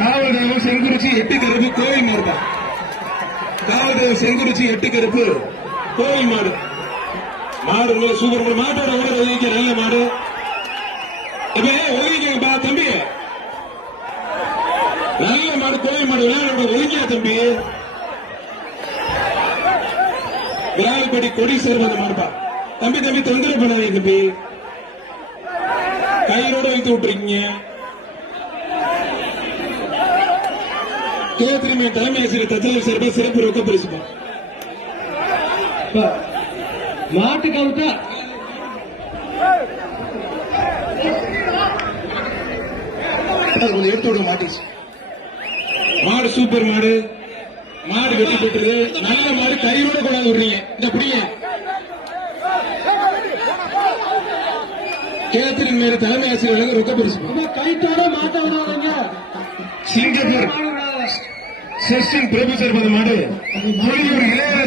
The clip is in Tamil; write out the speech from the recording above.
காவல் தெய்வம் செங்குறிச்சி 8 கருப்பு கோவில் மாடு. காவல் தெய்வம் செங்குறிச்சி 8 கருப்பு கோவில் மாடு. மாடு சூப்பர் மாட்டோட கூட ஒதுக்க நல்ல மாடு. ஒதுக்கிங்கப்பா தம்பி, நல்ல மாடு கோவில் மாடு விளையாட ஒதுக்கியா தம்பி. விராலிப்பட்டி கொடி சேர்ந்த மாடுப்பா தம்பி. தம்பி தொந்தரவு பண்ணாதீங்க தம்பி, கையோட வைத்து விட்டுருக்கீங்க. திரும்பிய தலைமை ஆசிரியர் தத்துவ சார்பா சிறப்பு ரொக்க பரிசுப்பா. மாட்டுக்கு அவுட்டா எடுத்து விட மாட்டேச்சு. மாடு சூப்பர் மாடு. மாடு வெட்டி போட்டுரு. நல்ல மாடு கையோட கொண்டாந்து விடுறீங்க. இந்த புடிய கேத்திரின் மேல தலைமை ஆசிரியர் ரொக்க பரிசு. கைத்தோட மாட்ட விடாதீங்க. சிங்கப்பூர் செஸ்டின் பிரபு சார் மாடு. மொழியூர் இளைய